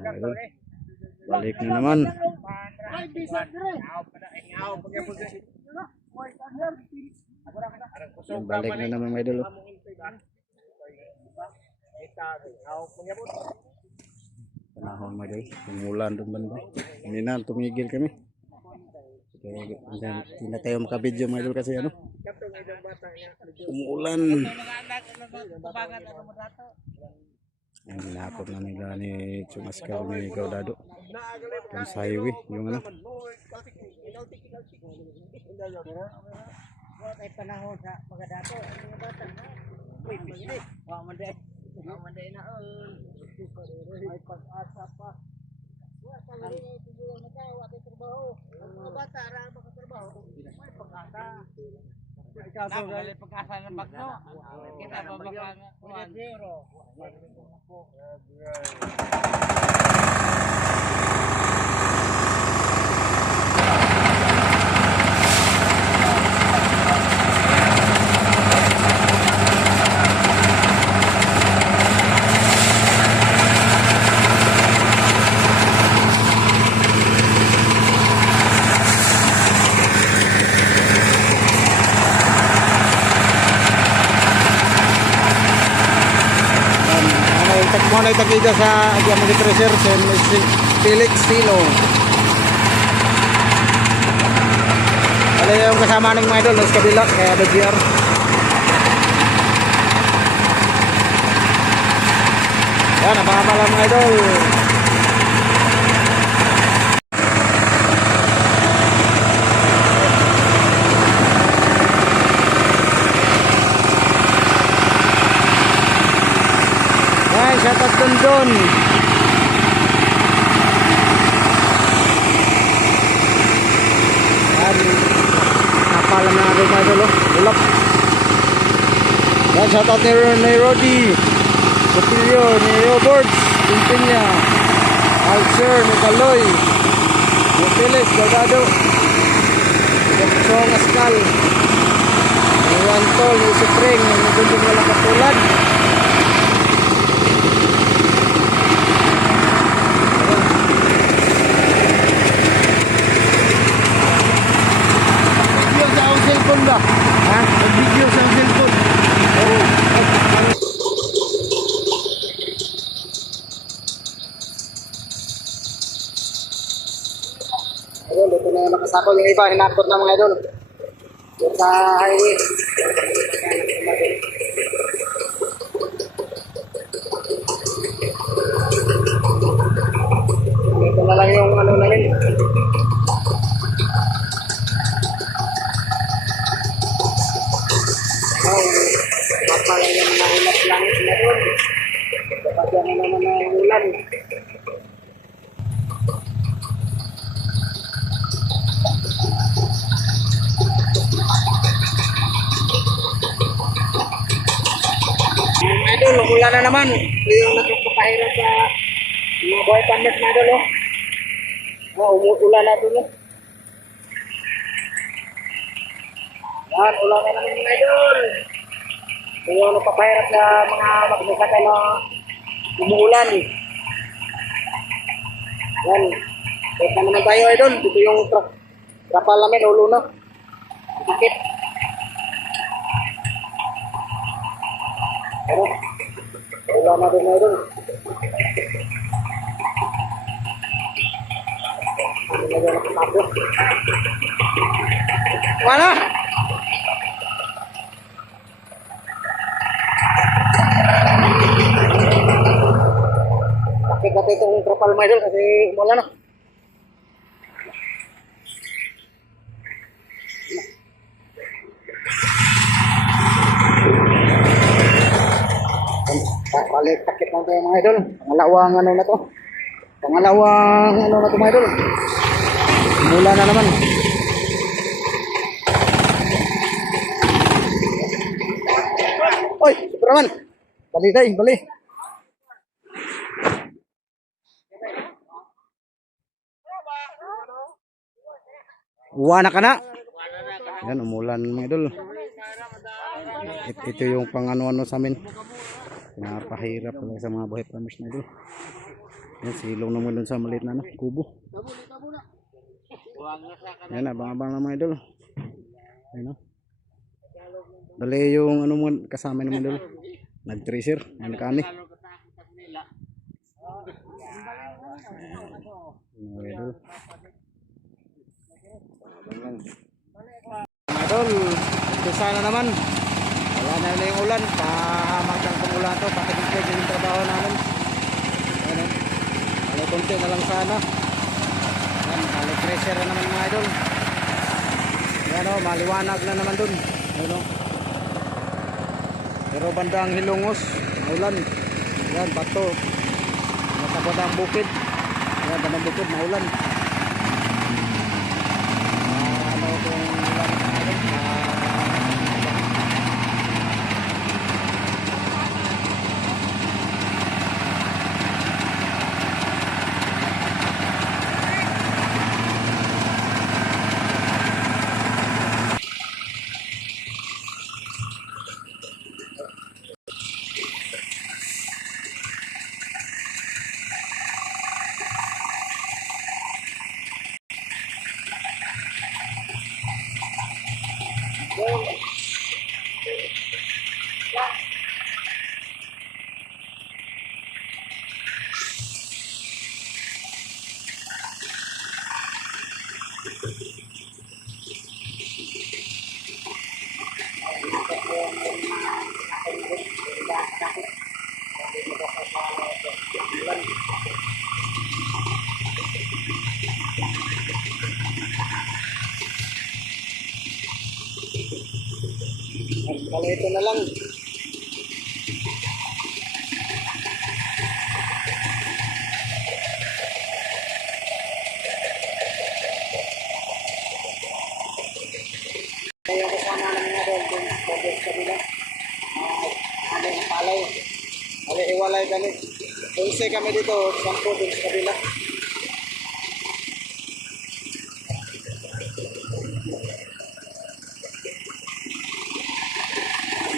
idol. Balik na naman. Yan, balik na naman mga idol. Panahon mga idol. Umulan doon banda. Hindi na tumigil kami. Hindi na tayo makabidyo mga idol kasi ano. Umulan. Yan, hinakot na nila ni Chumaskar ni Gaudado. Yung sa highway, yung ano. Ay panahon sa pagadato ang bata na. Uy, pili. Manday. Manday na ay pag-asa pa. Wa talaga siguro na tayo wa tayo trabaho. Ang mga bata ra makatrabaho. May pag-asa. Ikaw sa gali pag-asa ng bagno. Kita pa baka 1-0. Mga nagtakida sa Agyaman Treasure si Felix Silo. Wala yung kasama ng mga idol sa kabila kaya BGR. Yan, napakapala mga idol. Shoutout Dondon. Yan, napalam na natin mga idol. Ulap. Yan, shoutout ni Rodi Copilio, ni Roberts Pimpinha, Alcer, ni Kaloy, ni Felix Gaudado, ni Song Askal, ni Wantol, ni Supring, ni Dundong Walang Katulad. Ba? Ha? Video sa cellphone. Oh. Idol, ito na nakasako yung iba, hinakot na mga idol. Dito sa highway. Ito na lang yung ano namin. Mapala yung mga ulat langit na doon. Dapat yan na naman ang ulan. Idol, ulan na naman. Ito yung nagpapahirap sa mga buhay pandit na idol. Umuulan na doon. Yan, ulan na naman mga idol. Yung napapahirap sa mga magsasakay na umuulan. Yan. Kahit na naman tayo idol. Dito yung trapal namin, ulo na. Tikit. Pero, ulan na din idol. Ano na yung nakapapos? Mana? Sakit natin itong trapal mga idol kasi umulan na. Balik sakit natin mga idol. Pangalawang ano na to. Pangalawang ano na to mga idol. Umulan na naman. Oy, Superman. Bali tayo, bali. Uwana ka na. Yan, umulan mga idol. Ito yung pang ano-ano sa amin. Pinapahirap sa mga buhay farmers na idol. Yan, silong naman dun sa maliit na ano, kubo. Yan, abang-abang lang mga idol. Ayun, no? Dali yung ano mga kasama naman idol. Nag-tracer, nag-mechanic. Mga idol. Abang lang. Mga idol, umpisa na naman. Wala na yung ulan, pahamak ng pangulan to, pakikinig yung trabaho namin. Ano? Wala konti na lang sana. Yan, balik pressure na naman mga idol. Yan o, maliwanag na naman dun. Ano? Pero bandang Hilongos, maulan. Yan, bato. Nasabot ang bukid. Yan, bandang bukid, maulan. Ano kung ulan na idol? Kalau ito na lang. Kaya kasama namin nga doon sa kabila. Ano yung palay. Bali, iwalay kami. 11 kami dito, 10 doon sa kabila.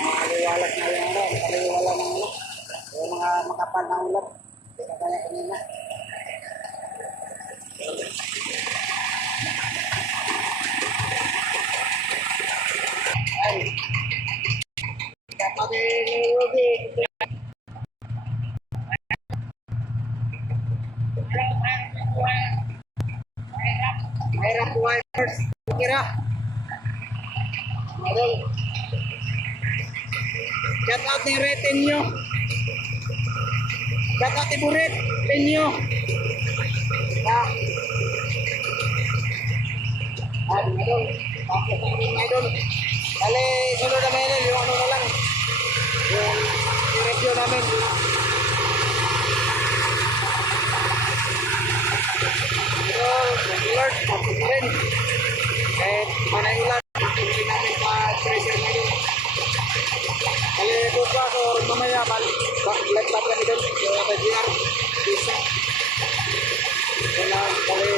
Maliwalas na yung ano, maliwala ng ano. Yung mga makapal na ulap. Kaya kaya kanina. Ay. Kapag Ruby. Mahirap buhay first. Kira. Madol. Shout out ni Retenyo. Shout out ni Buret. Retenyo. Madol. Tapos ang idol. Kali, sunod naman yun. Yung ano na lang. Yung review namin. Lord, tapos na rin. Kahit manay ulan, hindi namin pa-treasure na yun. Kali bukas o mamaya, light up kami doon. Yung GR, isa. Kali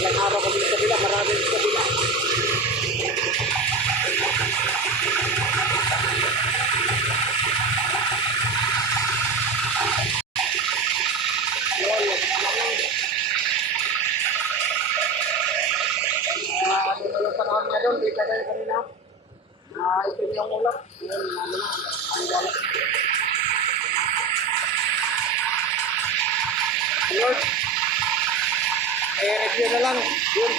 ilang araw kami sa kabila, maraming sa kabila. Panahon nga doon, dito kayo kanina. Itim yung ulap. Yun, ano na, ang gala. Lord, review na lang. Yun.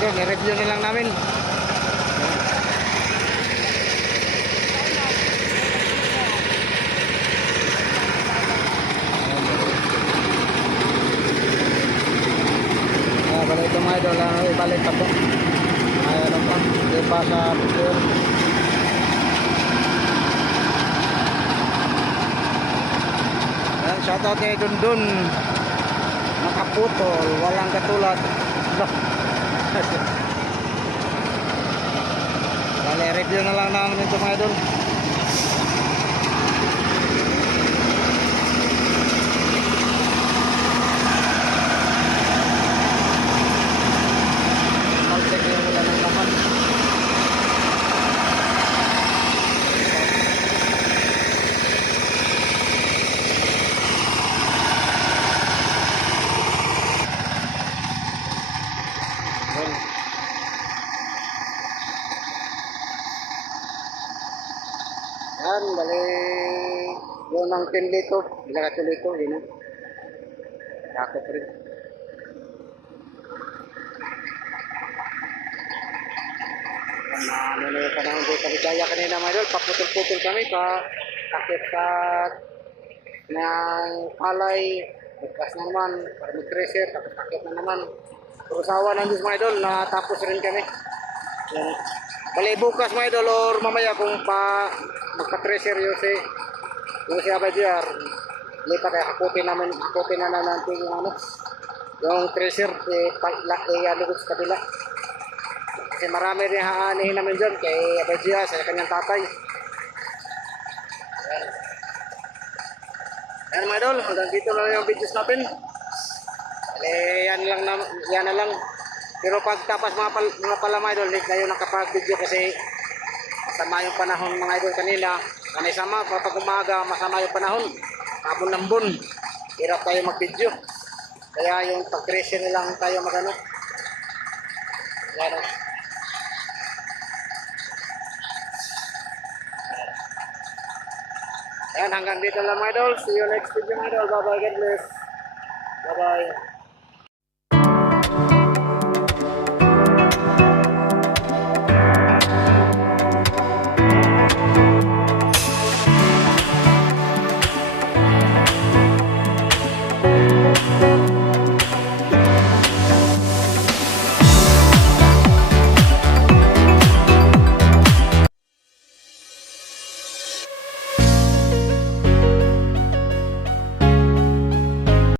I-review na lang namin. Balik ito mga idol, ibalik pa po. Ayan pa, hindi pa sa picture. Ayan, shoutout kay Dundun. Nakaputol, walang katulad. review na lang namin ito mga idol. Check yung wala ng laman. Well, yan, bali yun ang 10 lito. Ilang ka lito, yun na. Yakot rin. Ano na yung panahon dito kami kaya kanina mga idol, paputol-putol kami pa takip sa ng palay, nagkas na naman para mag-tracer, tapos takip na naman. Pero sawa ng Diyos mga idol, natapos rin kami. Yan. Bali bukas mga idol or mamaya kung pa magpa-tracer yung si Abay JR, lipat ay hakutin na natin yung ano, yung tracer likod sa kabila. Kasi marami rin haanihin namin dyan kay Abay JR sa kanyang tatay. Yan. Yan mga idol, hanggang dito lang yung videos natin. Yan na lang. Pero pag tapas mga pala mga idol, hindi kayo nakapag-video kasi masama yung panahon mga idol kanina. Kanay sama, pag umaga, masama yung panahon. Tapon ng bun. Hirap tayo mag-video. Kaya yung pag-tracer na lang tayo magano. Yan o. Yan, hanggang dito lang mga idol. See you next video mga idol. Bye bye, God bless. Bye bye.